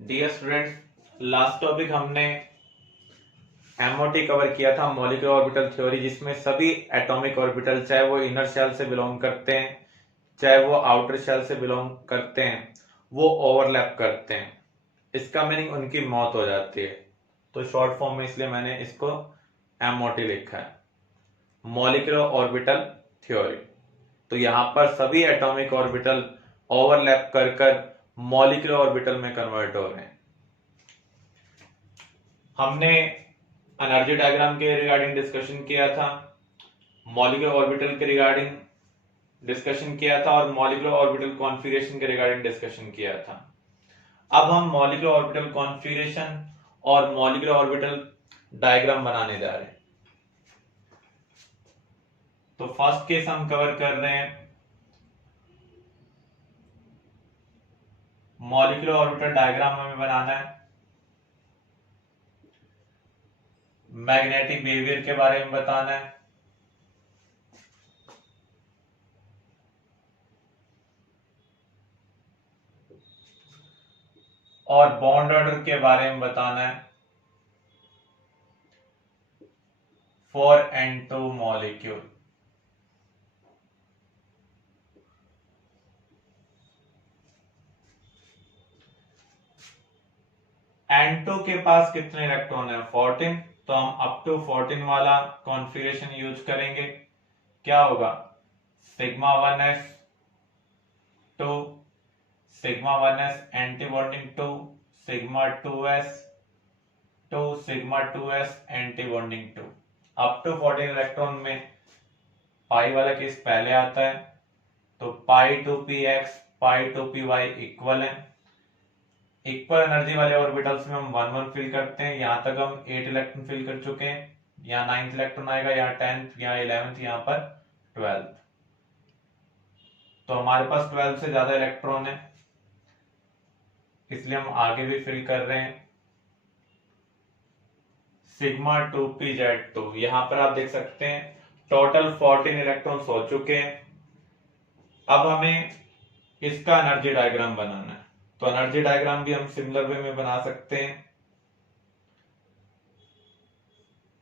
Dear students, last topic हमने MOT cover किया था, मॉलिक्यूलर ऑर्बिटल थ्योरी, जिसमें सभी एटॉमिक ऑर्बिटल चाहे वो इनर शेल से बिलोंग करते हैं चाहे वो आउटर शेल से बिलोंग करते हैं, वो ओवरलैप करते हैं। इसका मीनिंग उनकी मौत हो जाती है। तो शॉर्ट फॉर्म में इसलिए मैंने इसको एमओटी लिखा है, मॉलिक्यूलर ऑर्बिटल थ्योरी। तो यहां पर सभी एटॉमिक ऑर्बिटल ओवरलैप कर कर मॉलिक्यूलर ऑर्बिटल में कन्वर्ट हो रहे हैं। हमने एनर्जी डायग्राम के रिगार्डिंग डिस्कशन किया था, मॉलिक्यूलर ऑर्बिटल के रिगार्डिंग डिस्कशन किया था और मॉलिक्यूलर ऑर्बिटल कॉन्फ़िगरेशन के रिगार्डिंग डिस्कशन किया था। अब हम मॉलिक्यूलर ऑर्बिटल कॉन्फ़िगरेशन और मॉलिक्यूलर ऑर्बिटल डायग्राम बनाने जा रहे हैं। तो फर्स्ट केस हम कवर कर रहे हैं, मॉलिक्यूलर ऑर्बिटल डायग्राम हमें बनाना है, मैग्नेटिक बिहेवियर के बारे में बताना है, और बॉन्ड ऑर्डर के बारे में बताना है फॉर N2 मॉलिक्यूल। N2 के पास कितने इलेक्ट्रॉन है? 14। तो हम अप टू 14 वाला कॉन्फ़िगरेशन यूज करेंगे। क्या होगा? Sigma 1s 2, sigma 1s anti bonding 2, sigma 2s 2, sigma 2s anti bonding 2। Up to 14 electron में पाई वाला केस पहले आता है, तो pi two p x pi two p y equal है। इक्वल एनर्जी वाले ऑर्बिटल्स में हम 1 1 फिल करते हैं। यहां तक हम 8 इलेक्ट्रॉन फिल कर चुके हैं। यहाँ 9th इलेक्ट्रॉन आएगा, यहाँ 10th, यहाँ 11th, यहाँ पर 12th। तो हमारे पास 12 से ज्यादा इलेक्ट्रॉन है, इसलिए हम आगे भी फिल कर रहे हैं। सिग्मा 2pz2, यहां पर आप देख सकते हैं टोटल 14 इलेक्ट्रॉन्स हो चुके हैं। अब हमें इसका एनर्जी डायग्राम बनाना है। तो एनर्जी डायग्राम भी हम सिमिलर वे में बना सकते हैं।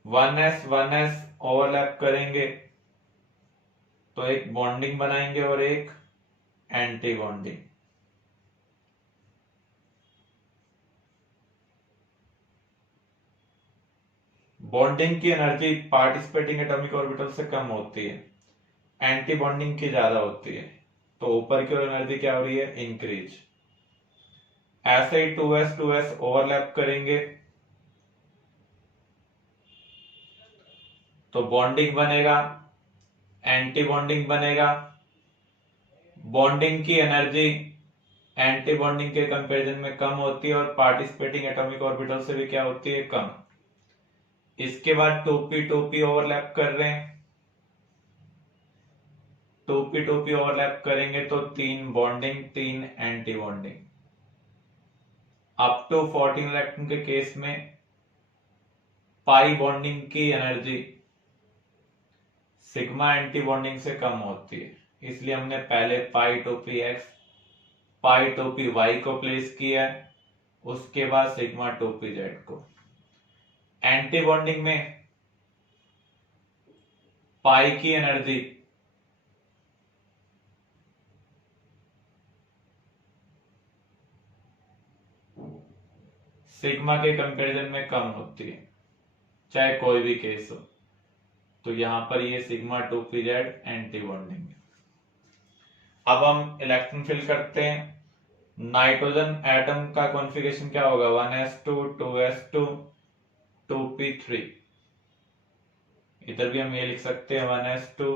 1s 1s ओवरलैप करेंगे तो एक बॉन्डिंग बनाएंगे और एक एंटी बॉन्डिंग। बॉन्डिंग की एनर्जी पार्टिसिपेटिंग एटॉमिक ऑर्बिटल से कम होती है, एंटी बॉन्डिंग की ज्यादा होती है। तो ऊपर की ओर एनर्जी क्या हो रही है? इंक्रीज। ऐसे ही 2s 2s ओवरलैप करेंगे तो बॉन्डिंग बनेगा, एंटी बॉन्डिंग बनेगा। बॉन्डिंग की एनर्जी एंटी बॉन्डिंग के कंपैरिजन में कम होती है और पार्टिसिपेटिंग एटॉमिक ऑर्बिटल से भी क्या होती है? कम। इसके बाद 2p ओवरलैप कर रहे हैं। 2p ओवरलैप करेंगे तो 3 bonding 3 anti bonding. Up to 14 electron के केस में पाई बॉन्डिंग की एनर्जी सिग्मा एंटी बॉन्डिंग से कम होती है, इसलिए हमने पहले पाई 2px पाई 2py को प्लेस किया है, उसके बाद सिग्मा 2pz को। एंटी बॉन्डिंग में पाई की एनर्जी सिग्मा के कंपैरिजन में कम होती है, चाहे कोई भी केस हो। तो यहां पर ये सिग्मा 2pz एंटी बॉन्डिंग है। अब हम इलेक्ट्रॉन फिल करते हैं। नाइट्रोजन एटम का कॉन्फ़िगरेशन क्या होगा? 1s2 2s2 2p3। इधर भी हम ये लिख सकते हैं 1s2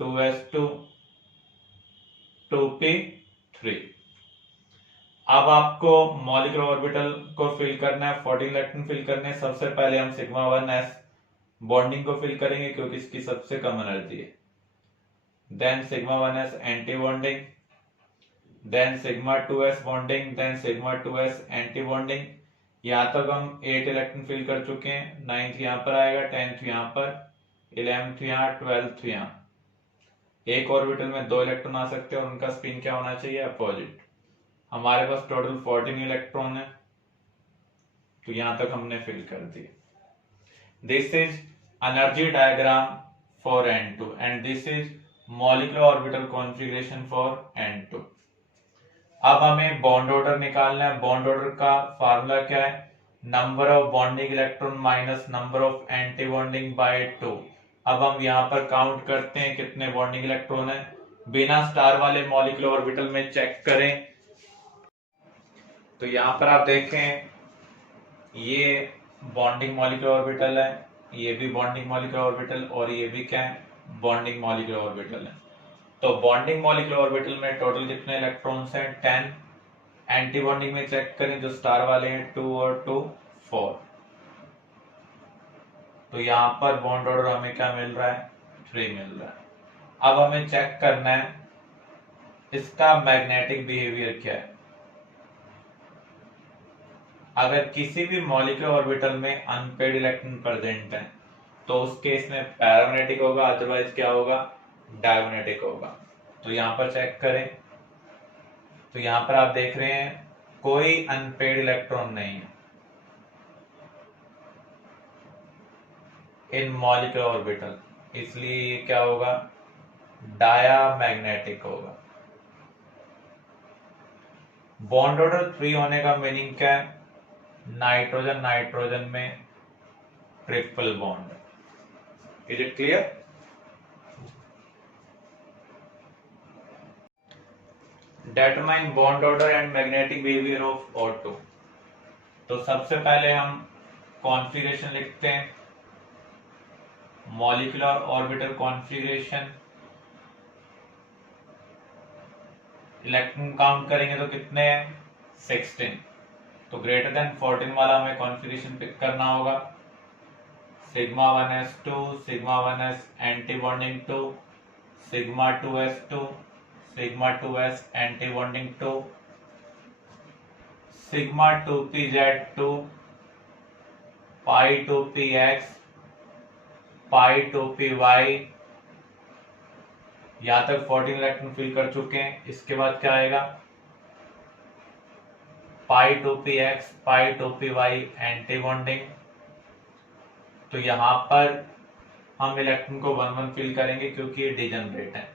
2s2 2p3। अब आपको मॉलिक्यूलर ऑर्बिटल को फिल करना है, 14 इलेक्ट्रॉन फिल करने हैं। सबसे पहले हम सिग्मा 1s बॉन्डिंग को फिल करेंगे क्योंकि इसकी सबसे कम एनर्जी है। Then sigma 1s anti bonding, then sigma 2s bonding, then sigma 2s anti bonding. यहां तक हम 8 इलेक्ट्रॉन फिल कर चुके हैं। 9th यहां पर आएगा, 10th यहां पर, 11th यहां, 12th यहां। एक ऑर्बिटल में 2 इलेक्ट्रॉन आ सकते हैं और उनका स्पिन क्या होना चाहिए? अपोजिट। हमारे पास टोटल 14 इलेक्ट्रॉन है, तो यहां तक हमने फिल कर दिए। This is energy diagram for N2 and this is molecular orbital configuration for N2। अब हमें बॉन्ड ऑर्डर निकालना है। बॉन्ड ऑर्डर का फार्मूला क्या है? Number of bonding electron minus number of anti bonding by 2। अब हम यहाँ पर काउंट करते हैं कितने बॉन्डिंग इलेक्ट्रॉन है। बिना स्टार वाले मॉलिक्यूलर ऑर्बिटल में चेक करें तो यहाँ पर आप देखें ये बॉन्डिंग मॉलिक्यूलर ऑर्बिटल है, ये भी बॉन्डिंग मॉलिक्यूलर ऑर्बिटल, और ये भी क्या है? बॉन्डिंग मॉलिक्यूलर ऑर्बिटल है। तो बॉन्डिंग मॉलिक्यूलर ऑर्बिटल में टोटल कितने इलेक्ट्रॉन्स हैं? 10। एंटी बॉन्डिंग में चेक करें जो स्टार वाले हैं 2 और 2 4। तो यहाँ पर बॉन्ड ऑर्डर हमें क्या मिल रहा है? 3 मिल रहा है। अब हमें चेक करना है इसका मैग्नेटिक बिहेवियर क्या है। अगर किसी भी मॉलिक्यूलर ऑर्बिटल में अनपेड इलेक्ट्रॉन प्रेजेंट है तो उस केस में पैरामैग्नेटिक होगा, अदरवाइज क्या होगा? डायमैग्नेटिक होगा। तो यहाँ पर चेक करें तो यहाँ पर आप देख रहे हैं कोई अनपेड इलेक्ट्रॉन नहीं है इन मॉलिक्यूलर ऑर्बिटल, इसलिए ये क्या होगा? डायामैग्नेटिक होगा। बॉन्ड ऑर्डर 3 होने का मीनिंग क्या है? नाइट्रोजन नाइट्रोजन में triple bond. Is it clear? Determine bond order and magnetic behaviour of O2। तो सबसे पहले हम कॉन्फ़िगरेशन लिखते हैं। Molecular orbital configuration, electron count करेंगे तो कितने हैं? 16। तो ग्रेटर देन 14 वाला हमें कॉन्फ़िगरेशन पिक करना होगा। Sigma 1s2 sigma 1s anti bonding 2 sigma 2s2 sigma 2s anti bonding 2 sigma 2pz2 पाई 2px पाई 2py। यहां तक 14 इलेक्ट्रॉन फिल कर चुके हैं। इसके बाद क्या आएगा? पाई 2px pi 2py anti bonding. तो यहां पर हम इलेक्ट्रॉन को 1 1 फिल करेंगे क्योंकि ये डिजनरेट है।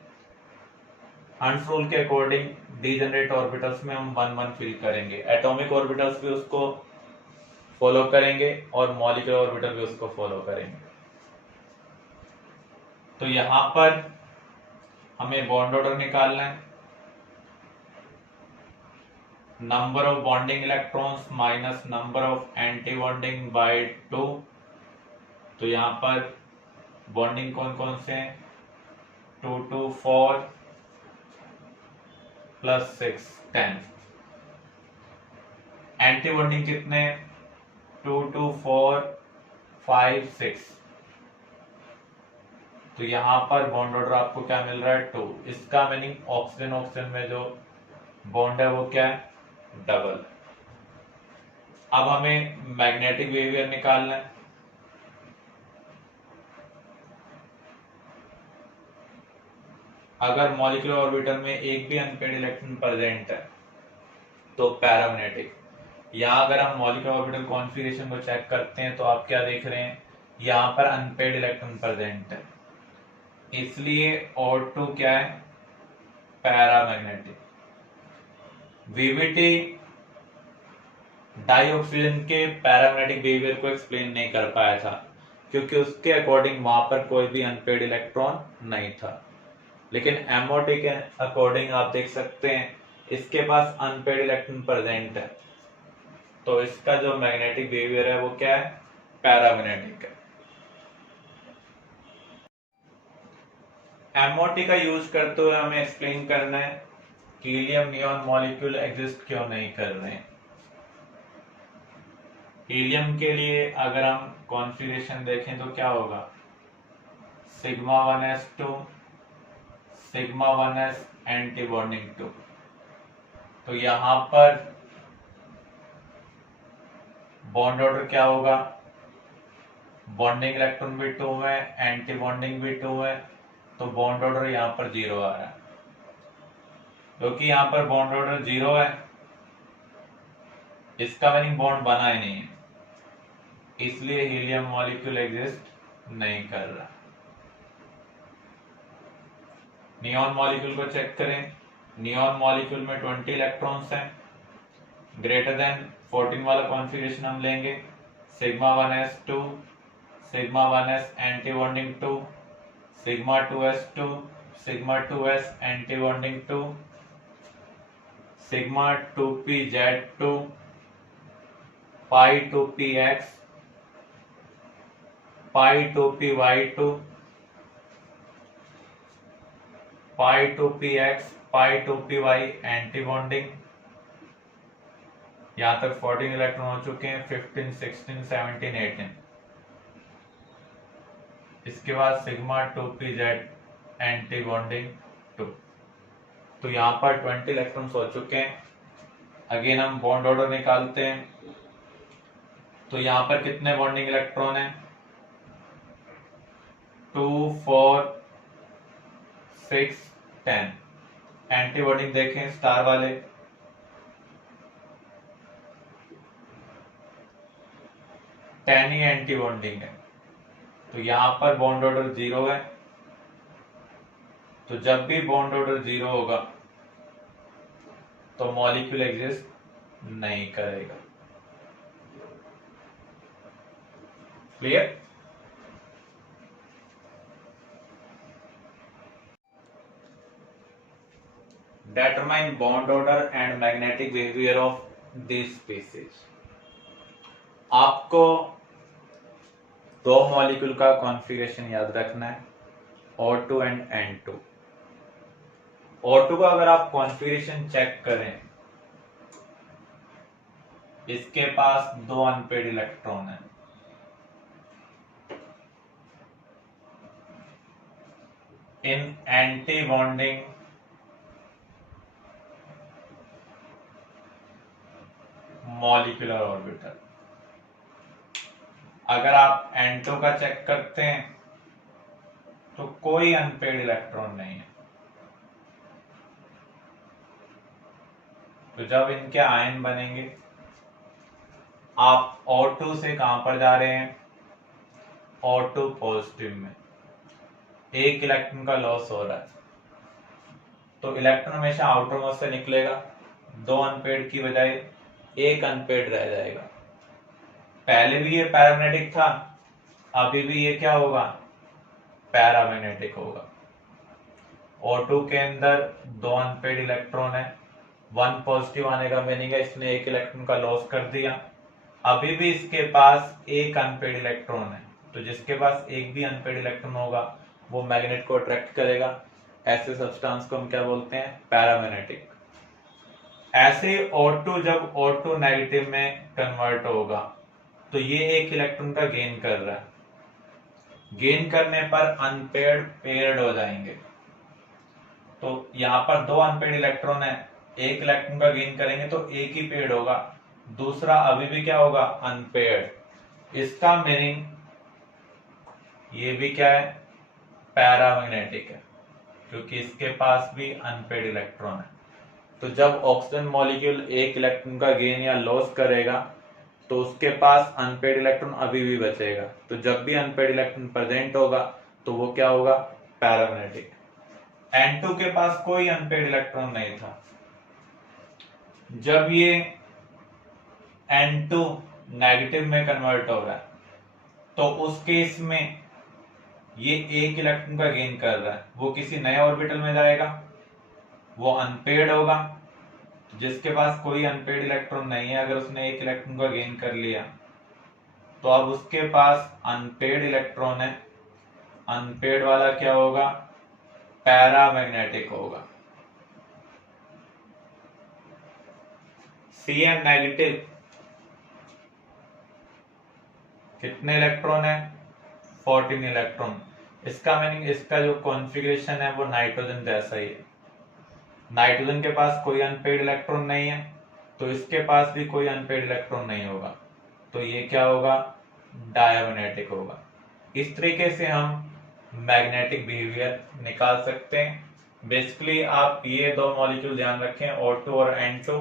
हंस रूल के अकॉर्डिंग डिजनरेट ऑर्बिटल्स में हम 1 1 फिल करेंगे। एटॉमिक ऑर्बिटल्स भी उसको फॉलो करेंगे और मॉलिक्यूलर ऑर्बिटल भी उसको फॉलो करेंगे। तो यहां पर हमें बॉन्ड ऑर्डर निकालना है। Number of bonding electrons minus number of anti bonding by 2। तो यहां पर बॉन्डिंग कौन कौन से हैं? 2 2 4 प्लस 6 10। एंटी बॉन्डिंग कितने? 2 2 4 5 6। तो यहां पर बॉन्ड ऑर्डर आपको क्या मिल रहा है? 2। इसका मीनिंग ऑक्सीजन ऑक्सीजन में जो बॉन्ड है वो क्या है? डबल। अब हमें मैग्नेटिक बिहेवियर निकालना है। अगर मॉलिक्यूलर ऑर्बिटल में एक भी अनपेड इलेक्ट्रॉन प्रेजेंट है तो पैरामैग्नेटिक। यहां अगर हम मॉलिक्यूलर ऑर्बिटल कॉन्फ़िगरेशन को चेक करते हैं तो आप क्या देख रहे हैं? यहां पर अनपेड इलेक्ट्रॉन प्रेजेंट है, इसलिए O2 क्या है? पैरामैग्नेटिक। वीवीटी डाइऑक्सीजन के पैरामैग्नेटिक बिहेवियर को एक्सप्लेन नहीं कर पाया था क्योंकि उसके अकॉर्डिंग वहां पर कोई भी अनपेड इलेक्ट्रॉन नहीं था। लेकिन MOT के अकॉर्डिंग आप देख सकते हैं इसके पास अनपेड इलेक्ट्रॉन प्रेजेंट है, तो इसका जो मैग्नेटिक बिहेवियर है वो क्या है? पैरामैग्नेटिक है। MOT का यूज करते हुए हमें एक्सप्लेन करना है कि हीलियम नियॉन मॉलिक्यूल एग्जिस्ट क्यों नहीं कर रहे हैं। हीलियम के लिए अगर हम कॉन्फ़िगरेशन देखें तो क्या होगा? Sigma 1s2 sigma 1s anti bonding 2। तो यहां पर बॉन्ड ऑर्डर क्या होगा? बॉन्डिंग इलेक्ट्रॉन भी 2 है, एंटी बॉन्डिंग भी 2 है, तो बॉन्ड ऑर्डर यहां पर 0 आ रहा है। क्योंकि यहां पर बॉन्ड ऑर्डर 0 है इसका मीनिंग बॉन्ड बना ही नहीं है, इसलिए हीलियम मॉलिक्यूल एग्जिस्ट नहीं कर रहा। नियॉन मॉलिक्यूल को चेक करें। नियॉन मॉलिक्यूल में 20 इलेक्ट्रॉन्स हैं। ग्रेटर देन 14 वाला कॉन्फ़िगरेशन हम लेंगे। Sigma 1s2, sigma 1s anti bonding 2, sigma 2s2, sigma 2s anti bonding 2, sigma 2pz2, पाई 2px, पाई 2py2, पाई 2px, pi 2py anti bonding. यहां तक 14 इलेक्ट्रॉन हो चुके हैं। 15, 16, 17, 18। इसके बाद सिग्मा 2pz एंटी बॉन्डिंग 2। तो यहां पर 20 इलेक्ट्रॉन्स हो चुके हैं। अगेन हम बॉन्ड ऑर्डर निकालते हैं। तो यहां पर कितने बॉन्डिंग इलेक्ट्रॉन है? 2, 4, 6, 10। एंटी बॉन्डिंग देखें स्टार वाले, 10 ही एंटी बॉन्डिंग है। तो यहां पर बॉन्ड ऑर्डर 0 है। तो जब भी बॉन्ड ऑर्डर 0 होगा तो मॉलिक्यूल एग्जिस्ट नहीं करेगा। Clear? Determine bond order and magnetic behavior of these species। आपको दो मॉलिक्यूल का कॉन्फ़िगरेशन याद रखना है, O2 एंड N2। O2 का अगर आप कॉन्फ़िगरेशन चेक करें, इसके पास 2 अनपेड इलेक्ट्रॉन है। इन एंटी बॉन्डिंग मॉलिक्यूलर ऑर्बिटल। अगर आप N2 का चेक करते हैं तो कोई अनपेड इलेक्ट्रॉन नहीं है। तो जब इनके आयन बनेंगे, आप O2 से कहां पर जा रहे हैं? O2 पॉजिटिव में। एक इलेक्ट्रॉन का लॉस हो रहा है, तो इलेक्ट्रॉन हमेशा आउटर मोस्ट से निकलेगा। 2 अनपेड की बजाय एक अनपेड रह जाएगा। पहले भी ये पैरामैग्नेटिक था, अभी भी ये क्या होगा? पैरामैग्नेटिक होगा। O2 के अंदर 2 अनपेड इलेक्ट्रॉन है। 1 पॉजिटिव आने का मीनिंग है इसने एक इलेक्ट्रॉन का लॉस कर दिया। अभी भी इसके पास एक अनपेड इलेक्ट्रॉन है, तो जिसके पास एक भी अनपेड इलेक्ट्रॉन होगा वो मैग्नेट को अट्रैक्ट करेगा। ऐसे सब्सटेंस को हम क्या बोलते हैं? पैरामैग्नेटिक। ऐसे O2 जब O2 नेगेटिव में कन्वर्ट होगा तो ये एक इलेक्ट्रॉन का गेन कर रहा है। गेन करने पर अनपेड पेयर्ड हो जाएंगे। तो यहां पर 2 अनपेड इलेक्ट्रॉन है, एक इलेक्ट्रॉन का गेन करेंगे तो एक ही पेड होगा, दूसरा अभी भी क्या होगा? अनपेड। इसका मीनिंग ये भी क्या है? पैरामैग्नेटिक है, क्योंकि इसके पास भी अनपेड इलेक्ट्रॉन है। तो जब ऑक्सीजन मॉलिक्यूल एक इलेक्ट्रॉन का गेन या लॉस करेगा तो उसके पास अनपेड इलेक्ट्रॉन अभी भी बचेगा। तो जब भी अनपेड इलेक्ट्रॉन प्रेजेंट होगा तो वो क्या होगा? पैरामैग्नेटिक। N2 के पास कोई अनपेड इलेक्ट्रॉन नहीं था। जब ये N2 नेगेटिव में कन्वर्ट हो रहा है तो उस केस में ये एक इलेक्ट्रॉन का गेन कर रहा है, वो किसी नए ऑर्बिटल में जाएगा, वो अनपेड होगा। जिसके पास कोई अनपेड इलेक्ट्रॉन नहीं है, अगर उसने एक इलेक्ट्रॉन का गेन कर लिया तो अब उसके पास अनपेड इलेक्ट्रॉन है। अनपेड वाला क्या होगा? पैरामैग्नेटिक होगा। Cn नेगेटिव कितने इलेक्ट्रॉन है? 14 इलेक्ट्रॉन। इसका मीनिंग इसका जो कॉन्फ़िगरेशन है वो नाइट्रोजन जैसा ही है। नाइट्रोजन के पास कोई अनपेड इलेक्ट्रॉन नहीं है, तो इसके पास भी कोई अनपेड इलेक्ट्रॉन नहीं होगा, तो ये क्या होगा? डायमैग्नेटिक होगा। इस तरीके से हम मैग्नेटिक बिहेवियर निकाल सकते हैं। बेसिकली आप ये दो मॉलिक्यूल ध्यान रखें, O2 और N2।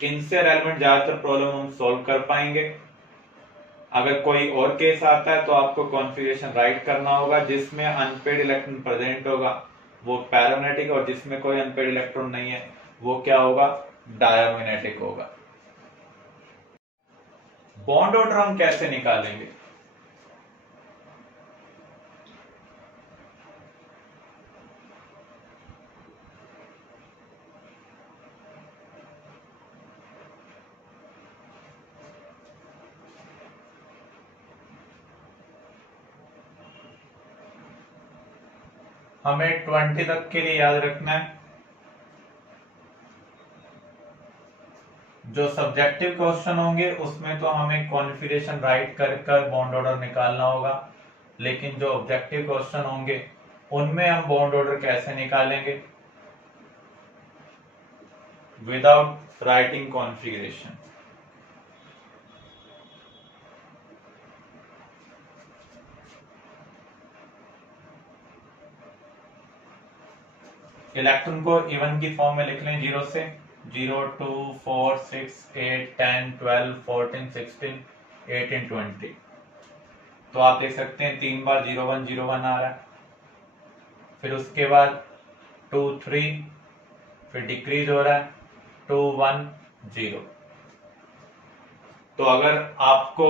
किन से एलिमेंट ज्यादातर प्रॉब्लम हम सॉल्व कर पाएंगे। अगर कोई और केस आता है तो आपको कॉन्फ़िगरेशन राइट करना होगा, जिसमें अनपेड इलेक्ट्रॉन प्रेजेंट होगा वो पैरामैग्नेटिक, और जिसमें कोई अनपेड इलेक्ट्रॉन नहीं है वो क्या होगा, डायमैग्नेटिक होगा। बॉन्ड ऑर्डर हम कैसे निकालेंगे। हमें 20 तक के लिए याद रखना है, जो सब्जेक्टिव क्वेश्चन होंगे उसमें तो हमें कॉन्फ़िगरेशन राइट कर बॉन्ड ऑर्डर निकालना होगा, लेकिन जो ऑब्जेक्टिव क्वेश्चन होंगे उनमें हम बॉन्ड ऑर्डर कैसे निकालेंगे, विदाउट राइटिंग कॉन्फ़िगरेशन। इलेक्ट्रॉन को इवन की फॉर्म में लिख लें, 0 से 0 2 4 6 8 10 12 14 16 18 20। तो आप देख सकते हैं 3 बार 0 1 0 1 आ रहा है, फिर उसके बाद 2 3, फिर डिक्रीज हो रहा है 2 1 0। तो अगर आपको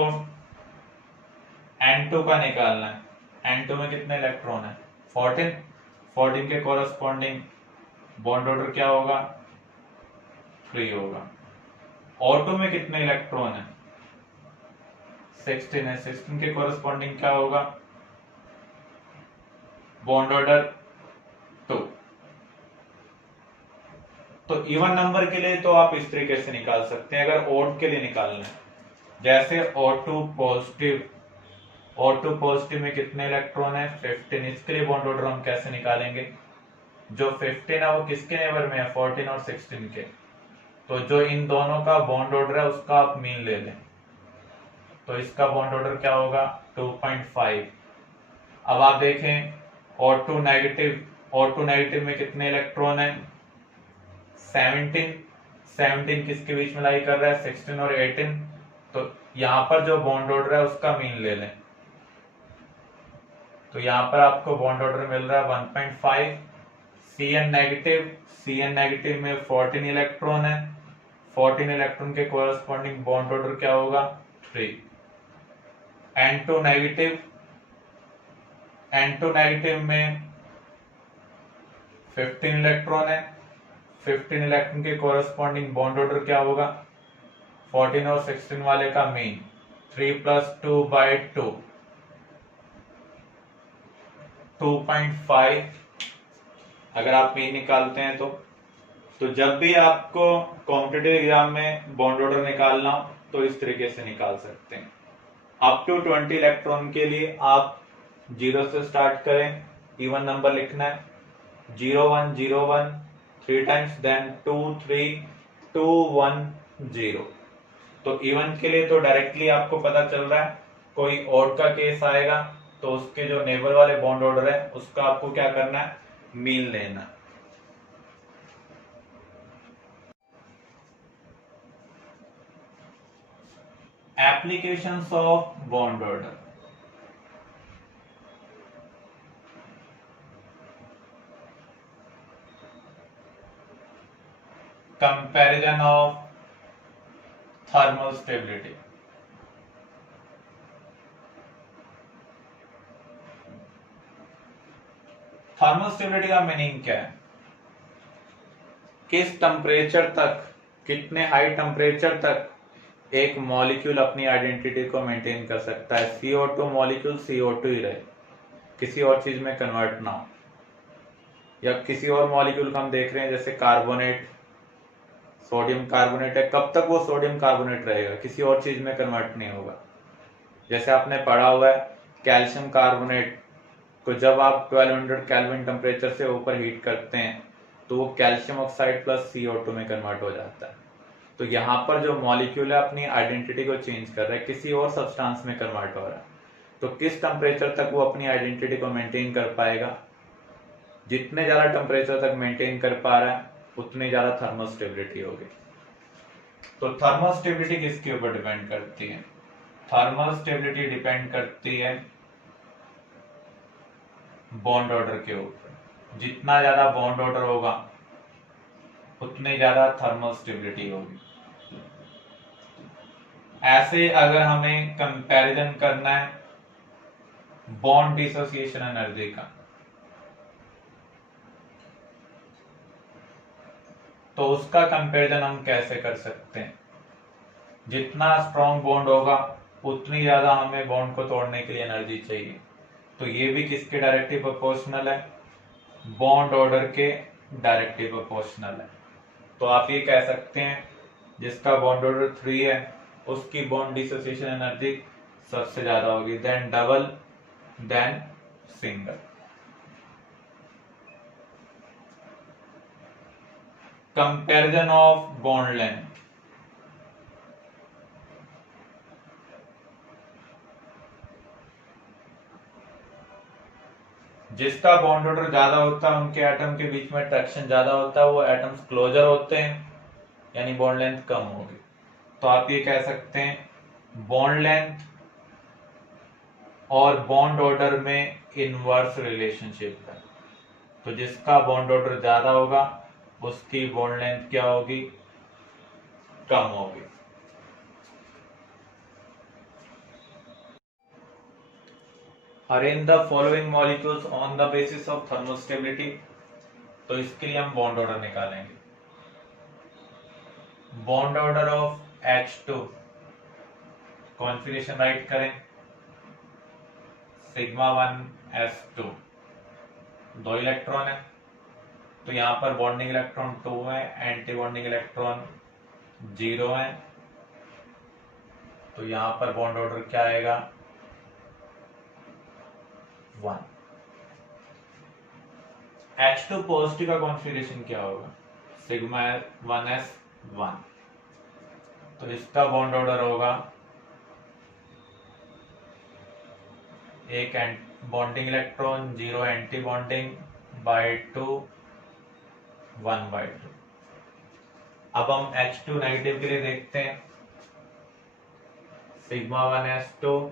N2 का निकालना है, N2 में कितने इलेक्ट्रॉन है, 14। 14 के कोरस्पॉन्डिंग बॉन्ड ऑर्डर क्या होगा, 3 होगा। O2 में कितने इलेक्ट्रॉन है, 16 है। 16 के कोरस्पॉन्डिंग क्या होगा, बॉन्ड ऑर्डर 2। तो इवन नंबर के लिए तो आप इस तरीके से निकाल सकते हैं। अगर ओड के लिए निकालना है, जैसे O2 पॉजिटिव, O2 पॉजिटिव में कितने इलेक्ट्रॉन है, 15। इसके लिए बॉन्ड ऑर्डर हम कैसे निकालेंगे, जो 15 है वो किसके नेबर में है, 14 और 16 के। तो जो इन दोनों का बॉन्ड ऑर्डर है उसका आप मीन ले लें, तो इसका बॉन्ड ऑर्डर क्या होगा, 2.5। अब आप देखें O2 नेगेटिव, O2 नेगेटिव में कितने इलेक्ट्रॉन है, 17। 17 किसके बीच में लाई कर रहा है, 16 और 18। तो यहां पर जो बॉन्ड ऑर्डर है उसका मीन ले लें, तो यहां पर आपको बॉन्ड ऑर्डर मिल रहा है 1.5। Cn नेगेटिव, Cn नेगेटिव में 14 इलेक्ट्रॉन है, 14 इलेक्ट्रॉन के कोरस्पॉन्डिंग बॉन्ड ऑर्डर क्या होगा, 3। N2 नेगेटिव, N2 नेगेटिव में 15 इलेक्ट्रॉन है, 15 इलेक्ट्रॉन के कोरस्पॉन्डिंग बॉन्ड ऑर्डर क्या होगा, 14 और 16 वाले का मीन 3 + 2/2, 2.5। अगर आप मीन निकालते हैं तो जब भी आपको कॉम्पिटिटिव एग्जाम में बॉन्ड ऑर्डर निकालना हो तो इस तरीके से निकाल सकते हैं। अप टू 20 इलेक्ट्रॉन के लिए आप 0 से स्टार्ट करें, इवन नंबर लिखना है, 0 1 0 1 3 टाइम्स, देन 2 3 2 1 0। तो इवन के लिए तो डायरेक्टली आपको पता चल रहा है, कोई ऑड का केस आएगा तो उसके जो नेबर वाले बॉन्ड ऑर्डर है उसका आपको क्या करना है, मीन लेना। Applications of bond order, comparison of thermal stability. Thermal stability का मीनिंग क्या है, किस टेम्परेचर तक, कितने हाई टेम्परेचर तक एक मॉलिक्यूल अपनी आइडेंटिटी को मेंटेन कर सकता है। CO2 मॉलिक्यूल CO2 ही रहे, किसी और चीज में कन्वर्ट ना हो, या किसी और मॉलिक्यूल का हम देख रहे हैं जैसे कार्बोनेट, सोडियम कार्बोनेट है, कब तक वो सोडियम कार्बोनेट रहेगा, किसी और चीज में कन्वर्ट नहीं होगा। जैसे आपने पढ़ा हुआ है कैल्शियम कार्बोनेट को जब आप 1200 केल्विन टेम्परेचर से ऊपर हीट करते हैं तो वो कैल्शियम ऑक्साइड प्लस CO2 में कन्वर्ट हो जाता है। तो यहाँ पर जो मॉलिक्यूल है अपनी आइडेंटिटी को चेंज कर रहा है, किसी और सब्सटेंस में कन्वर्ट हो रहा है। तो किस टेम्परेचर तक वो अपनी आइडेंटिटी को मेंटेन कर पाएगा, जितने ज्यादा टेम्परेचर तक मेंटेन कर पा रहा है उतनी ज्यादा थर्मल स्टेबिलिटी होगी। तो थर्मल स्टेबिलिटी किसके ऊपर डिपेंड करती है? थर्मल स्टेबिलिटी डिपेंड करती है बॉन्ड ऑर्डर के ऊपर। जितना ज्यादा बॉन्ड ऑर्डर होगा उतनी ज्यादा थर्मल स्टेबिलिटी होगी। ऐसे अगर हमें कंपैरिजन करना है बॉन्ड डिसोसिएशन एनर्जी का, तो उसका कंपैरिजन हम कैसे कर सकते हैं? जितना स्ट्रॉन्ग बॉन्ड होगा उतनी ज्यादा हमें बॉन्ड को तोड़ने के लिए एनर्जी चाहिए। तो ये भी किसके डायरेक्टली प्रोपोर्शनल है? बॉन्ड ऑर्डर के डायरेक्टली प्रोपोर्शनल है। तो आप ये कह सकते हैं जिसका बॉन्ड ऑर्डर 3 है उसकी बॉन्ड डिसोसिएशन एनर्जी सबसे ज्यादा होगी, then double, then single. Comparison of bond length. जिसका बॉन्ड ऑर्डर ज्यादा होता है उनके एटम के बीच में अट्रैक्शन ज्यादा होता है, वो एटम्स क्लोजर होते हैं, यानी बॉन्ड लेंथ कम होगी। तो आप ये कह सकते हैं बॉन्ड लेंथ और बॉन्ड ऑर्डर में इनवर्स रिलेशनशिप है। तो जिसका बॉन्ड ऑर्डर ज्यादा होगा उसकी बॉन्ड लेंथ क्या होगी? कम होगी। Arrange the following molecules on the basis of thermal stability. तो इसके लिए हम बॉन्ड ऑर्डर निकालेंगे। Bond order of H2 configuration right करें, सिग्मा 1s2, 2 इलेक्ट्रॉन है तो यहां पर बॉन्डिंग इलेक्ट्रॉन 2 है, एंटी बॉन्डिंग इलेक्ट्रॉन 0 है, तो यहां पर बॉन्ड ऑर्डर क्या आएगा? 1। H2 पॉजिटिव का कॉन्फिगरेशन क्या होगा? सिग्मा 1s1, तो इसका बॉन्ड ऑर्डर होगा एक bonding electron, 0 anti bonding, by 2, 1/2। अब हम H2 नेगेटिव के लिए देखते हैं, sigma 1s2,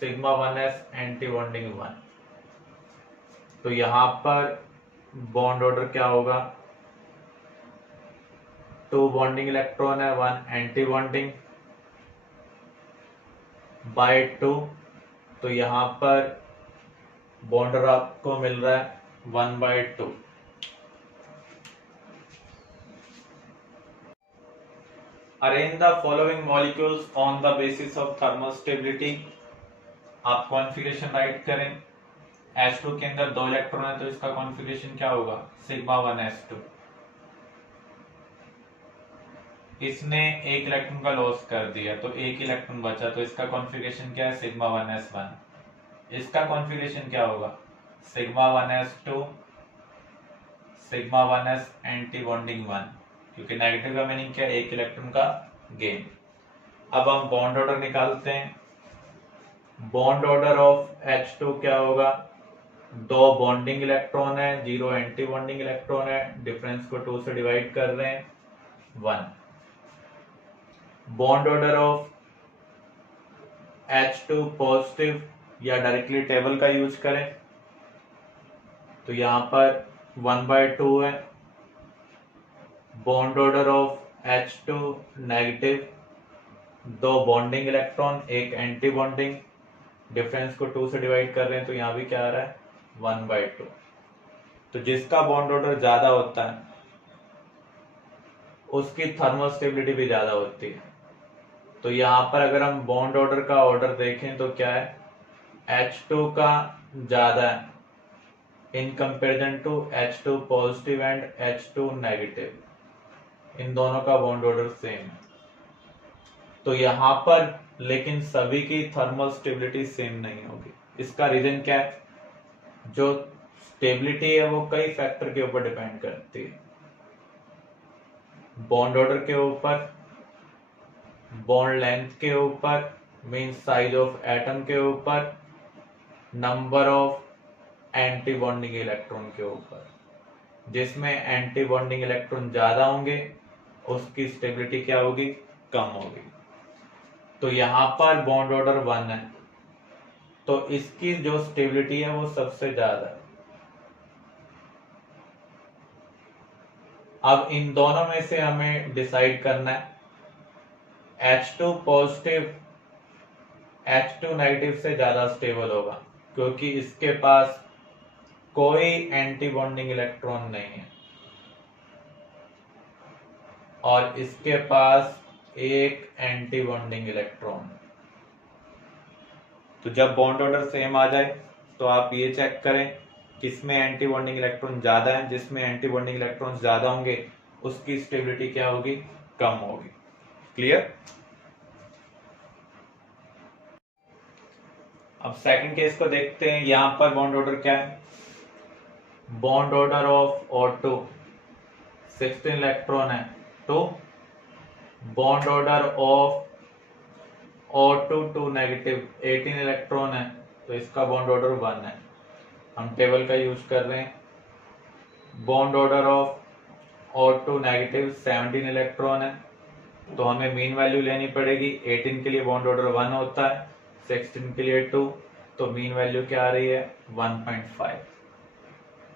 sigma 1s anti bonding 1, तो यहां पर बॉन्ड ऑर्डर क्या होगा? 2 बॉन्डिंग इलेक्ट्रॉन है, 1 एंटी बॉन्डिंग, बाय 2, तो यहां पर बॉन्ड ऑर्डर आपको मिल रहा है 1/2। Arrange the following molecules on the basis of thermal stability. आप कॉन्फिगरेशन राइट करें, H2 के अंदर 2 इलेक्ट्रॉन है तो इसका कॉन्फिगरेशन क्या होगा? Sigma 1s2। इसने एक इलेक्ट्रॉन का लॉस कर दिया तो एक इलेक्ट्रॉन बचा, तो इसका कॉन्फिगरेशन क्या है? Sigma 1s1। इसका कॉन्फिगरेशन क्या होगा? Sigma 1s2, sigma 1s anti bonding 1, क्योंकि नेगेटिव का मीनिंग क्या है? एक इलेक्ट्रॉन का गेन। अब हम बॉन्ड ऑर्डर निकालते हैं। बॉन्ड ऑर्डर ऑफ H2 क्या होगा? 2 बॉन्डिंग इलेक्ट्रॉन है, 0 एंटी बॉन्डिंग इलेक्ट्रॉन है, डिफरेंस को 2 से डिवाइड कर रहे हैं, 1। Bond order of H2 positive, या डायरेक्टली टेबल का यूज करें तो यहां पर 1/2 है। Bond order of H2 negative, 2 bonding electron, 1 anti bonding, difference को 2 से डिवाइड कर रहे हैं तो यहां भी क्या आ रहा है? 1/2। तो जिसका बॉन्ड ऑर्डर ज्यादा होता है उसकी थर्मल स्टेबिलिटी भी ज्यादा होती है। तो यहां पर अगर हम बॉन्ड ऑर्डर का ऑर्डर देखें तो क्या है? H2 का ज्यादा है in comparison to H2 positive and H2 negative, इन दोनों का बॉन्ड ऑर्डर सेम है। तो यहां पर लेकिन सभी की थर्मल स्टेबिलिटी सेम नहीं होगी। इसका रीजन क्या है? जो स्टेबिलिटी है वो कई फैक्टर के ऊपर डिपेंड करती है, बॉन्ड ऑर्डर के ऊपर, बॉन्ड लेंथ के ऊपर, मीन साइज ऑफ एटम के ऊपर, number of anti bonding electron के ऊपर। जिसमें एंटी बॉन्डिंग इलेक्ट्रॉन ज्यादा होंगे उसकी स्टेबिलिटी क्या होगी, कम होगी। तो यहां पर बॉन्ड ऑर्डर 1 है, तो इसकी जो स्टेबिलिटी है वो सबसे ज्यादा है। अब इन दोनों में से हमें डिसाइड करना है, H2 पॉजिटिव H2 नेगेटिव से ज्यादा स्टेबल होगा, क्योंकि इसके पास कोई एंटी बॉन्डिंग इलेक्ट्रॉन नहीं है और इसके पास एक एंटी बॉन्डिंग इलेक्ट्रॉन। तो जब बॉन्ड ऑर्डर सेम आ जाए तो आप ये चेक करें किसमें एंटी बॉन्डिंग इलेक्ट्रॉन ज्यादा है। जिसमें एंटी बॉन्डिंग इलेक्ट्रॉन ज्यादा होंगे उसकी स्टेबिलिटी क्या होगी, कम होगी। क्लियर। अब सेकंड केस को देखते हैं। यहां पर बॉन्ड ऑर्डर क्या है, bond order of O2 16 electron है, तो bond order of O2 2 negative 18 electron है, तो इसका बॉन्ड ऑर्डर 1 है। हम टेबल का यूज कर रहे हैं। Bond order of O2 negative 17 electron है, तो हमें मीन वैल्यू लेनी पड़ेगी। 18 के लिए बॉन्ड ऑर्डर 1 होता है, 16 के लिए 2, तो मीन वैल्यू क्या आ रही है 1.5।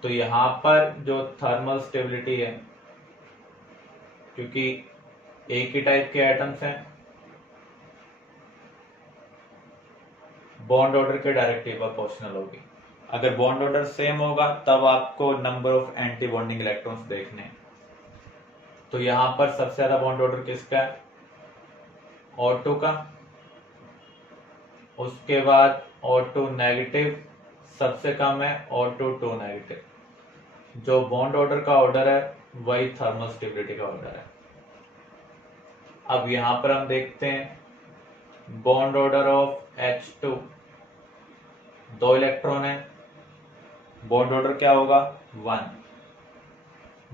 तो यहां पर जो थर्मल स्टेबिलिटी है, क्योंकि एक ही टाइप के एटम्स हैं, बॉन्ड ऑर्डर के डायरेक्टली प्रोपोर्शनल होगी। अगर बॉन्ड ऑर्डर सेम होगा तब आपको number of anti bonding electrons देखने हैं। तो यहां पर सबसे ज्यादा बॉन्ड ऑर्डर किसका है, O2 का। उसके बाद O2 नेगेटिव, सबसे कम है O2 2 नेगेटिव। जो बॉन्ड ऑर्डर का ऑर्डर है वही थर्मल स्टेबिलिटी का ऑर्डर है। अब यहां पर हम देखते हैं bond order of H2 2 electron है, बॉन्ड ऑर्डर क्या होगा 1।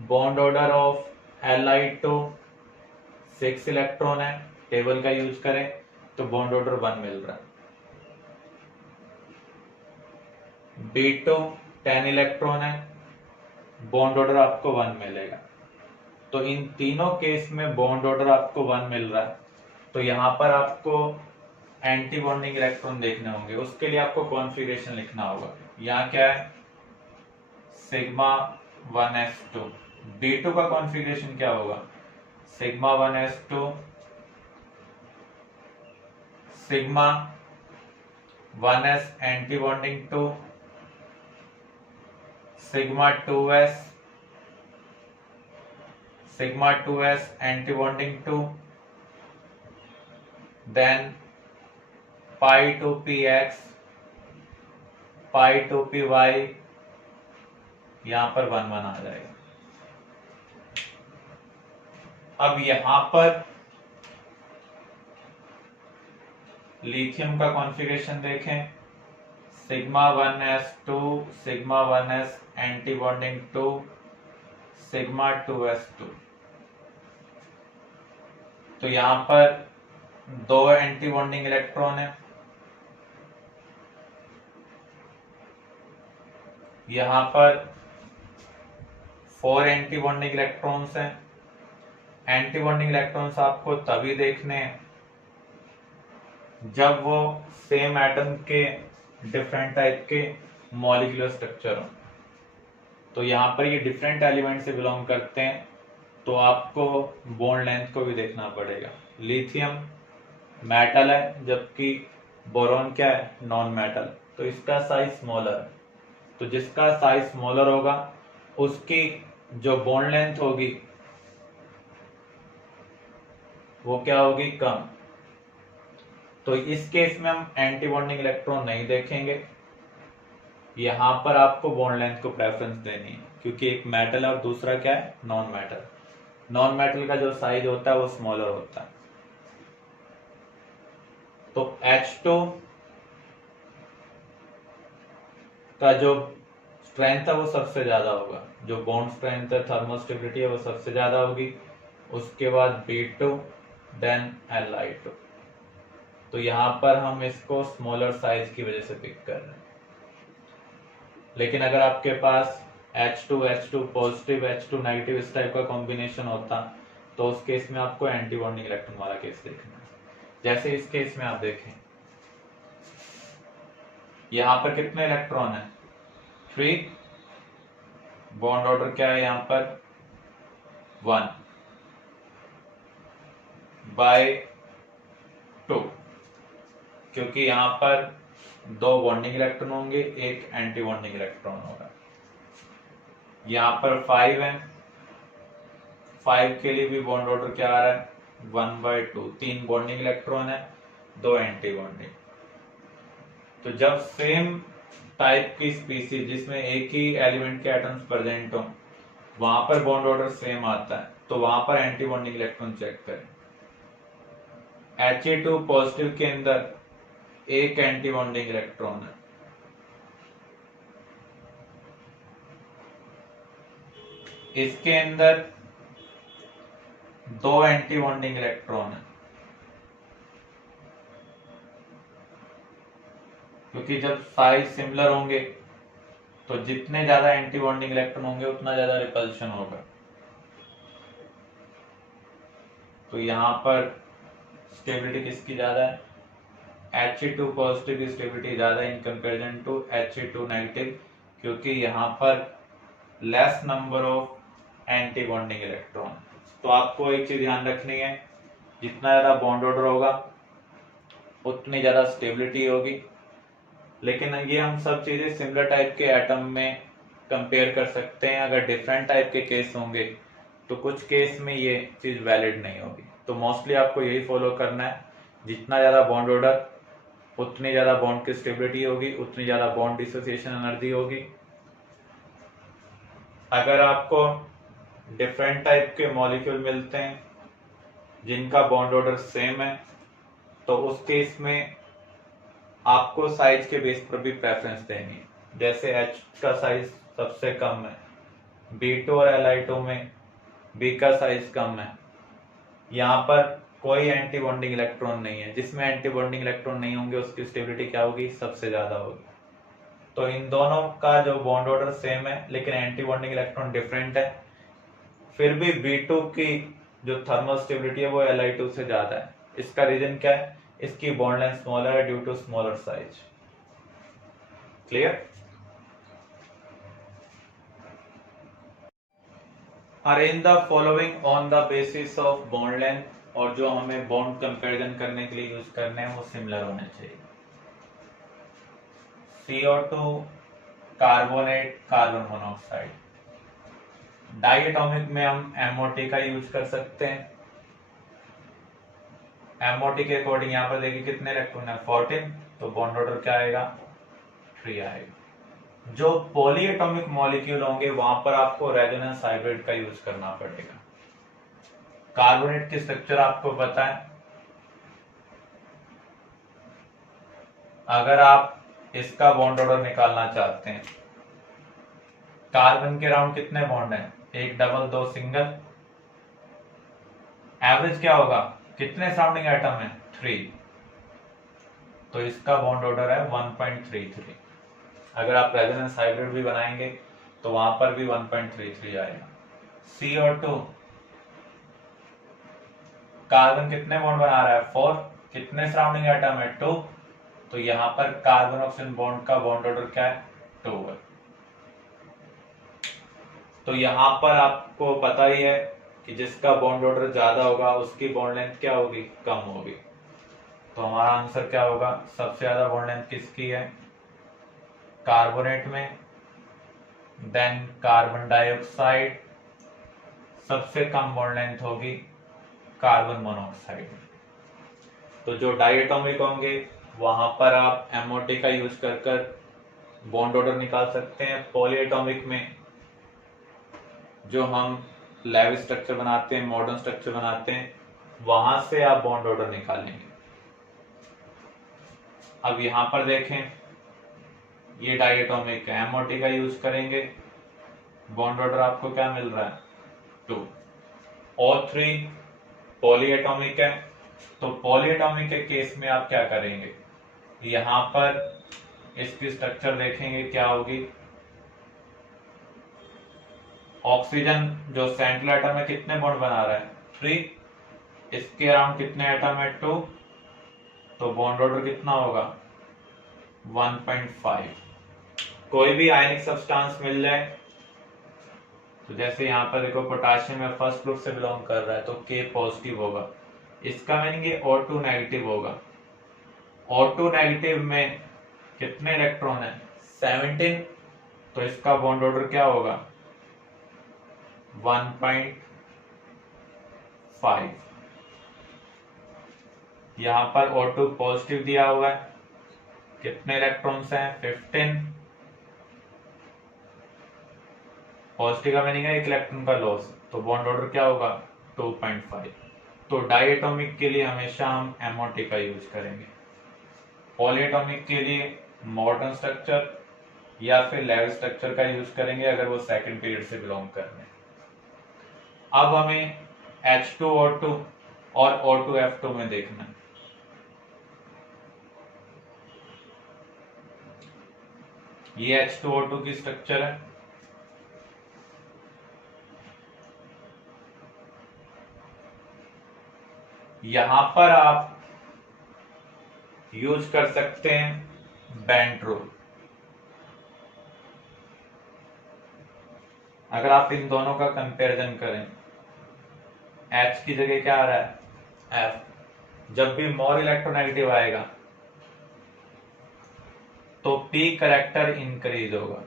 Bond order of Li2 6 electron है, टेबल का यूज करें तो बॉन्ड ऑर्डर 1 मिल रहा है। B2 10 इलेक्ट्रॉन है, बॉन्ड ऑर्डर आपको 1 मिलेगा। तो इन तीनों केस में बॉन्ड ऑर्डर आपको 1 मिल रहा है। तो यहां पर आपको एंटी बॉन्डिंग इलेक्ट्रॉन देखने होंगे, उसके लिए आपको कॉन्फ़िगरेशन लिखना होगा। यहाँ क्या है, सिग्मा 1s2। B2 का कॉन्फ़िगरेशन क्या होगा, sigma 1s2 sigma 1s anti bonding 2 sigma 2s anti bonding 2, then pi 2px pi 2py, यहां पर 1 1 आ जाएगा। अब यहां पर लिथियम का कॉन्फ़िगरेशन देखें, sigma 1s2 sigma 1s anti bonding 2 sigma 2s2। तो यहां पर 2 एंटी बॉन्डिंग इलेक्ट्रॉन है, यहां पर 4 एंटी बॉन्डिंग इलेक्ट्रॉन्स हैं। एंटी बॉन्डिंग इलेक्ट्रॉन्स आपको तभी देखने हैं जब वो सेम एटम के डिफरेंट टाइप के मॉलिक्यूलर स्ट्रक्चर हो। तो यहाँ पर ये डिफरेंट एलिमेंट से बिलोंग करते हैं, तो आपको बॉन्ड लेंथ को भी देखना पड़ेगा। लिथियम मेटल है, जबकि बोरॉन क्या है, नॉन मेटल, तो इसका साइज स्मॉलर है। तो जिसका साइज स्मॉलर होगा उसकी जो बॉन्ड लेंथ होगी वो क्या होगी, कम। तो इस केस में हम एंटी बॉन्डिंग इलेक्ट्रॉन नहीं देखेंगे, यहां पर आपको बॉन्ड लेंथ को प्रेफरेंस देनी है, क्योंकि एक मेटल है और दूसरा क्या है, नॉन मेटल। नॉन मेटल का जो साइज होता है वो स्मॉलर होता है। तो H2 का जो स्ट्रेंथ है वो सबसे ज्यादा होगा, जो बॉन्ड स्ट्रेंथ है, थर्मल स्टेबिलिटी है, वो सबसे ज्यादा होगी। उसके बाद B2 देन Li2। तो यहां पर हम इसको स्मॉलर साइज की वजह से पिक कर रहे हैं। लेकिन अगर आपके पास H2 पॉजिटिव H2 नेगेटिव इस टाइप का कॉम्बिनेशन होता तो उस केस में आपको एंटी बॉन्डिंग इलेक्ट्रॉन वाला केस देखना है। जैसे इस केस में आप देखें, यहां पर कितने इलेक्ट्रॉन है? 3। बॉन्ड ऑर्डर क्या है यहां पर? 1/2, क्योंकि यहां पर 2 बॉन्डिंग इलेक्ट्रॉन होंगे, एक एंटी बॉन्डिंग इलेक्ट्रॉन होगा। यहां पर 5 है, 5 के लिए भी बॉन्ड ऑर्डर क्या आ रहा है? 1/2। 3 बॉन्डिंग इलेक्ट्रॉन है, 2 एंटी बॉन्डिंग। तो जब सेम टाइप की स्पीसीज जिसमें एक ही एलिमेंट के एटम्स प्रेजेंट हो, वहां पर बॉन्ड ऑर्डर सेम आता है, तो वहां पर एंटी बॉन्डिंग इलेक्ट्रॉन चेक करें। He2 पॉजिटिव के अंदर एक एंटी बॉन्डिंग इलेक्ट्रॉन है, इसके अंदर 2 एंटी बॉन्डिंग इलेक्ट्रॉन है, क्योंकि जब साइज सिमिलर होंगे तो जितने ज्यादा एंटी बॉन्डिंग इलेक्ट्रॉन होंगे उतना ज्यादा रिपल्शन होगा। तो यहां पर स्टेबिलिटी किसकी ज्यादा है? He2 पॉजिटिव की स्टेबिलिटी ज्यादा इन कंपैरिजन टू He2 नेगेटिव, क्योंकि यहां पर less number of anti bonding electron. तो आपको एक चीज ध्यान रखनी है, जितना ज्यादा बॉन्ड ऑर्डर होगा उतनी ज्यादा स्टेबिलिटी होगी। लेकिन ये हम सब चीजें सिमिलर टाइप के एटम में कंपेयर कर सकते हैं। अगर डिफरेंट टाइप के केस होंगे तो कुछ केस में ये चीज वैलिड नहीं होगी। तो मोस्टली आपको यही फॉलो करना है, जितना ज्यादा बॉन्ड ऑर्डर उतनी ज्यादा बॉन्ड की स्टेबिलिटी होगी, उतनी ज्यादा बॉन्ड डिसोसिएशन एनर्जी होगी। अगर आपको डिफरेंट टाइप के मॉलिक्यूल मिलते हैं जिनका बॉन्ड ऑर्डर सेम है, तो उस केस में आपको साइज के बेस पर भी प्रेफरेंस देनी है। जैसे H का साइज सबसे कम है, B2 और Li2 में B का साइज कम है। यहाँ पर कोई एंटी बॉन्डिंग इलेक्ट्रॉन नहीं है, जिसमें एंटी बॉन्डिंग इलेक्ट्रॉन नहीं होंगे उसकी स्टेबिलिटी क्या होगी? सबसे ज्यादा होगी। तो इन दोनों का जो बॉन्ड ऑर्डर सेम है लेकिन एंटी बॉन्डिंग इलेक्ट्रॉन डिफरेंट है, फिर भी B2 की जो थर्मल स्टेबिलिटी है वो Li2 से ज्यादा है। इसका रीजन क्या है? इसकी बॉन्ड लेंथ स्मॉलर है due to smaller size. Clear? Arrange the following on the basis of bond length, और जो हमें बॉन्ड कंपैरिजन करने के लिए यूज करने हैं वो सिमिलर होने चाहिए। CO2 carbonate carbon monoxide. Diatomic में हम MOT का यूज कर सकते हैं। MOT के अकॉर्डिंग यहाँ पर देखिए कितने इलेक्ट्रॉन है? 14, तो बॉन्ड ऑर्डर क्या आएगा? 3 आएगा। जो पॉलीएटॉमिक मॉलिक्यूल होंगे वहां पर आपको रेजोनेंस हाइब्रिड का यूज करना पड़ेगा। कार्बोनेट की स्ट्रक्चर आपको पता है, अगर आप इसका बॉन्ड ऑर्डर निकालना चाहते हैं, कार्बन के अराउंड कितने बॉन्ड हैं? 1 डबल 2 सिंगल। एवरेज क्या होगा? कितने सराउंडिंग एटम है? 3, तो इसका बॉन्ड ऑर्डर है 1.33। अगर आप रेजोनेंस हाइब्रिड भी बनाएंगे तो वहां पर भी 1.33 आएगा। CO2 कार्बन कितने बॉन्ड बना रहा है? 4, कितने सराउंडिंग एटम है? 2, तो यहां पर कार्बन ऑक्सीजन बॉन्ड का बॉन्ड ऑर्डर क्या है? 2 है। तो यहां पर आपको पता ही है कि जिसका बॉन्ड ऑर्डर ज्यादा होगा उसकी बॉन्ड लेंथ क्या होगी? कम होगी। तो हमारा आंसर क्या होगा? सबसे ज्यादा बॉन्ड लेंथ किसकी है? कार्बोनेट में। देन कार्बन डाइऑक्साइड, सबसे कम बॉन्ड लेंथ होगी कार्बन मोनोऑक्साइड। तो जो डाइएटॉमिक होंगे वहां पर आप MOT का यूज कर बॉन्ड ऑर्डर निकाल सकते हैं। पॉलीएटॉमिक में जो हम लैब स्ट्रक्चर बनाते हैं, मॉडर्न स्ट्रक्चर बनाते हैं, वहां से आप बॉन्ड ऑर्डर निकालेंगे। अब यहां पर देखें, ये डाइएटॉमिक है, MOT का यूज करेंगे, बॉन्ड ऑर्डर आपको क्या मिल रहा है? 2। O3 पॉलीएटॉमिक है, तो पॉलीएटॉमिक के केस में आप क्या करेंगे? यहां पर इसकी स्ट्रक्चर देखेंगे क्या होगी। ऑक्सीजन जो सेंट्रल एटम में कितने बॉन्ड बना रहा है? 3, इसके अराउंड कितने एटम है 2, तो बॉन्ड ऑर्डर कितना होगा 1.5। कोई भी आयनिक सब्सटेंस मिल जाए, तो जैसे यहाँ पर देखो पोटाशियम में फर्स्ट ग्रुप से बिलोंग कर रहा है तो K पॉजिटिव होगा, इसका मीनिंग ये O2 नेगेटिव होगा। O2 नेगेटिव में कितने इलेक्ट्रॉन है 17, तो इसका बॉन्ड ऑर्डर क्या होगा 1.5। यहाँ पर O2 पॉजिटिव दिया हुआ है, कितने इलेक्ट्रॉन्स हैं 15, पॉजिटिव का मीनिंग है एक इलेक्ट्रॉन का लॉस, तो बॉन्ड ऑर्डर क्या होगा 2.5। तो डाइएटॉमिक के लिए हमेशा हम MOT का यूज करेंगे, पॉलीएटॉमिक के लिए मॉडर्न स्ट्रक्चर या फिर लेवल स्ट्रक्चर का यूज करेंगे अगर वो सेकंड पीरियड से बिलोंग कर रहे हैं। अब हमें H2O2 और O2F2 में देखना है। ये H2O2 की स्ट्रक्चर है, यहां पर आप यूज कर सकते हैं बेंट रूल। अगर आप इन दोनों का कंपैरिजन करें, H की जगह क्या आ रहा है F, जब भी मोर इलेक्ट्रोनेगेटिव आएगा तो P करेक्टर इंक्रीज होगा,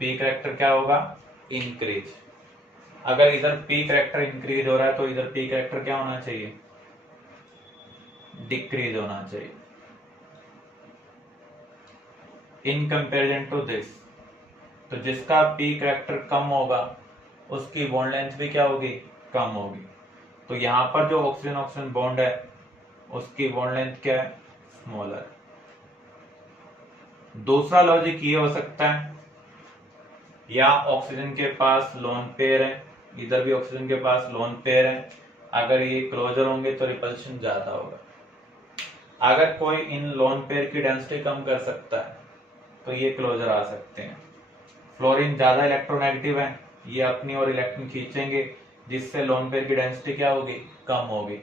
P करेक्टर क्या होगा इंक्रीज। अगर इधर P करेक्टर इंक्रीज हो रहा है तो इधर P करेक्टर क्या होना चाहिए डिक्रीज होना चाहिए। इन कंपैरिजन टू दिस, तो जिसका P करेक्टर कम होगा उसकी बॉन्ड लेंथ भी क्या होगी कम होगी। तो यहां पर जो ऑक्सीजन ऑक्सीजन बॉन्ड है उसकी बॉन्ड लेंथ क्या है स्मॉलर। दूसरा लॉजिक ये हो सकता है, या ऑक्सीजन के पास लोन पेयर है, इधर भी ऑक्सीजन के पास लोन पेयर है, अगर ये क्लोजर होंगे तो रिपल्शन ज्यादा होगा। अगर कोई इन लोन पेयर की डेंसिटी कम कर सकता है तो ये क्लोजर आ सकते हैं। फ्लोरीन ज्यादा इलेक्ट्रोनेगेटिव है, ये अपनी ओर इलेक्ट्रॉन खींचेंगे जिससे लोन पेयर की डेंसिटी क्या होगी कम होगी,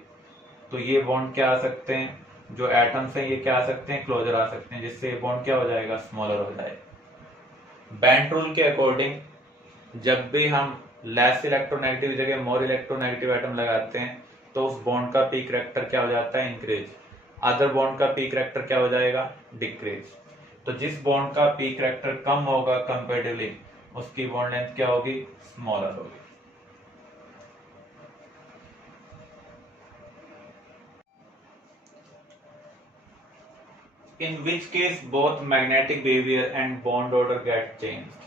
तो ये बॉन्ड क्या आ सकते हैं, जो एटम्स हैं ये क्या आ सकते हैं क्लोजर आ सकते हैं, जिससे ये बॉन्ड क्या हो जाएगा स्मॉलर हो जाएगा। बेंट रूल के अकॉर्डिंग जब भी हम लेस इलेक्ट्रोनेगेटिव जगह मोर इलेक्ट्रोनेगेटिव एटम लगाते हैं तो उस बॉन्ड का पी करेक्टर क्या हो जाता है इंक्रीज, अदर बॉन्ड का पी करेक्टर क्या हो जाएगा डिक्रीज। तो जिस बॉन्ड का पी करेक्टर कम होगा कंपेरेटिवली उसकी बॉन्ड लेंथ क्या होगी स्मॉलर होगी। In which case both magnetic behavior and bond order get changed।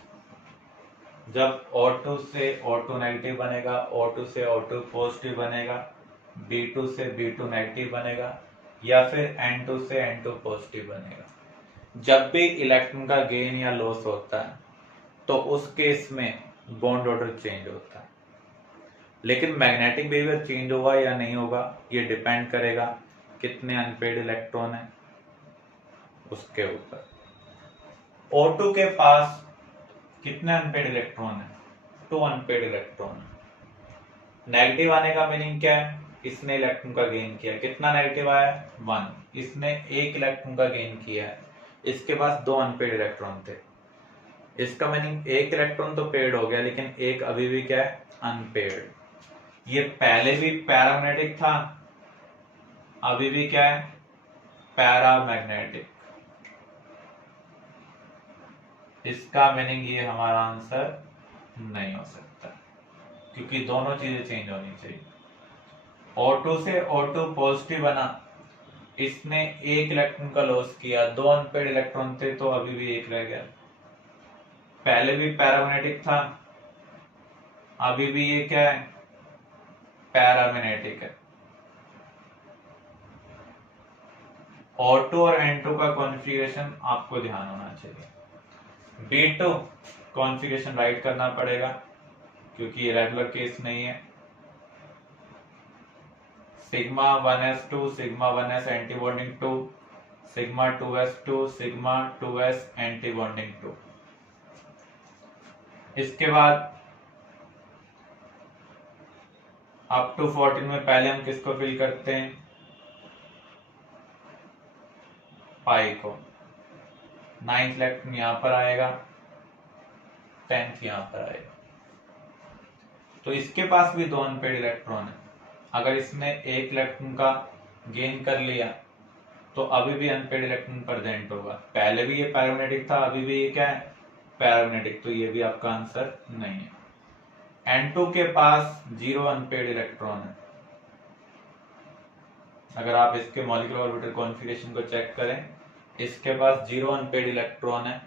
जब O2 से O2 नेगेटिव बनेगा, O2 से O2 पॉजिटिव बनेगा, B2 से B2 नेगेटिव बनेगा, या फिर N2 से N2 पॉजिटिव बनेगा। जब भी इलेक्ट्रॉन का गेन या लॉस होता है तो उस केस में बॉन्ड ऑर्डर चेंज होता है, लेकिन मैग्नेटिक बिहेवियर चेंज होगा या नहीं होगा ये डिपेंड करेगा कितने अनपेड इलेक्ट्रॉन है उसके ऊपर। O2 के पास कितने अनपेड इलेक्ट्रॉन है 2 अनपेड इलेक्ट्रॉन है। नेगेटिव आने का मीनिंग क्या है, इसने इलेक्ट्रॉन का गेन किया, कितना नेगेटिव आया 1, इसने 1 इलेक्ट्रॉन का गेन किया है, इसके पास 2 अनपेड इलेक्ट्रॉन थे। इसका मीनिंग 1 इलेक्ट्रॉन तो पेड हो गया लेकिन 1 अभी भी क्या है अनपेड। ये पहले भी पैरामैग्नेटिक था, अभी भी क्या है पैरामैग्नेटिक। इसका मीनिंग ये हमारा आंसर नहीं हो सकता क्योंकि दोनों चीजें चेंज होनी चाहिए। O2 से O2 पॉजिटिव बना, इसने 1 इलेक्ट्रॉन का लॉस किया, 2 अनपेड इलेक्ट्रॉन थे तो अभी भी 1 रह गया। पहले भी पैरामैग्नेटिक था, अभी भी ये क्या है पैरामैग्नेटिक है। O2 और N2 का कॉन्फ़िगरेशन आपको ध्यान होना चाहिए। B2 कॉन्फ़िगरेशन राइट करना पड़ेगा क्योंकि ये रेगुलर केस नहीं है। Sigma 1s2 sigma 1s anti bonding 2, sigma 2s2 sigma 2s anti bonding 2। इसके बाद अप टू 14 में पहले हम किसको फिल करते हैं, पाई को। 9th इलेक्ट्रॉन यहां पर आएगा, 10th यहां पर आएगा। तो इसके पास भी 2 अनपेड इलेक्ट्रॉन है। अगर इसने 1 इलेक्ट्रॉन का गेन कर लिया तो अभी भी अनपेड इलेक्ट्रॉन प्रेजेंट होगा। पहले भी ये पैरामैग्नेटिक था, अभी भी ये क्या है, पैरामैग्नेटिक। तो ये भी आपका आंसर नहीं है। N2 के पास 0 अनपेड इलेक्ट्रॉन है। अगर आप इसके मॉलिक्यूलर ऑर्बिटल कॉन्फ़िगरेशन को चेक करें, इसके पास 0 अनपेड इलेक्ट्रॉन है।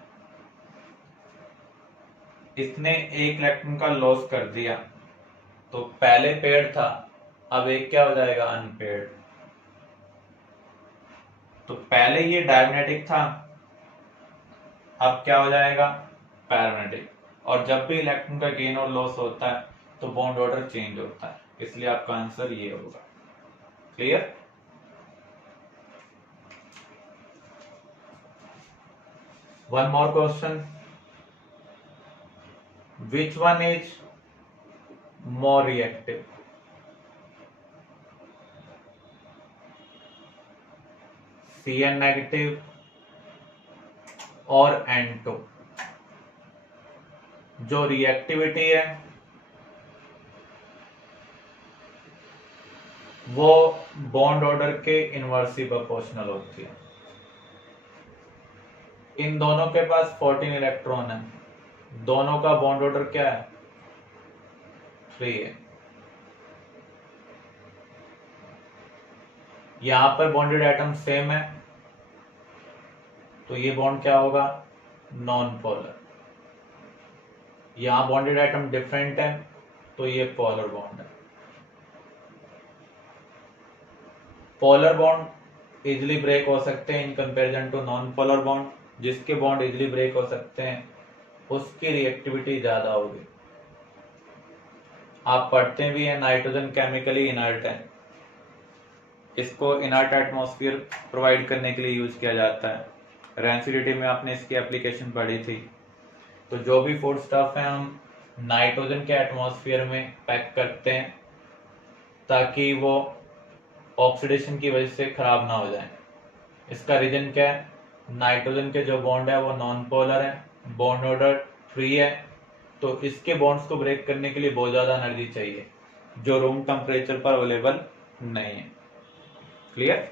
इसने 1 इलेक्ट्रॉन का लॉस कर दिया, तो पहले पेड था, अब एक क्या हो जाएगा, अनपेड। तो पहले ये डायमैग्नेटिक था, अब क्या हो जाएगा, पैरामैग्नेटिक। और जब भी इलेक्ट्रॉन का गेन और लॉस होता है तो बॉन्ड ऑर्डर चेंज होता है, इसलिए आपका आंसर ये होगा। Clear? One more question, which one is more reactive, Cn negative और N2? जो रिएक्टिविटी है वो बॉन्ड ऑर्डर के इनवर्सली प्रोपोर्शनल होती है। इन दोनों के पास 14 इलेक्ट्रॉन है, दोनों का बॉन्ड ऑर्डर क्या है, 3 है। यहां पर बॉन्डेड एटम सेम है, तो ये बॉन्ड क्या होगा, नॉन पोलर। यहां बॉन्डेड एटम डिफरेंट है, तो ये पोलर बॉन्ड है। पोलर बॉन्ड इजिली ब्रेक हो सकते हैं in comparison to non polar bond. जिसके बॉन्ड इजिली ब्रेक हो सकते हैं उसकी रिएक्टिविटी ज्यादा होगी। आप पढ़ते भी हैं, नाइट्रोजन केमिकली इनर्ट है, इसको इनर्ट एटमॉस्फेयर प्रोवाइड करने के लिए यूज किया जाता है। रेंसिडिटी में आपने इसकी एप्लीकेशन पढ़ी थी। तो जो भी फूड स्टफ है हम नाइट्रोजन के एटमॉस्फेयर में पैक करते हैं ताकि वो ऑक्सीडेशन की वजह से खराब ना हो जाए। इसका रीजन क्या है, नाइट्रोजन के जो बॉन्ड है वो नॉन पोलर है, बॉन्ड ऑर्डर 3 है, तो इसके बॉन्ड्स को ब्रेक करने के लिए बहुत ज्यादा एनर्जी चाहिए जो रूम टेम्परेचर पर अवेलेबल नहीं है। क्लियर?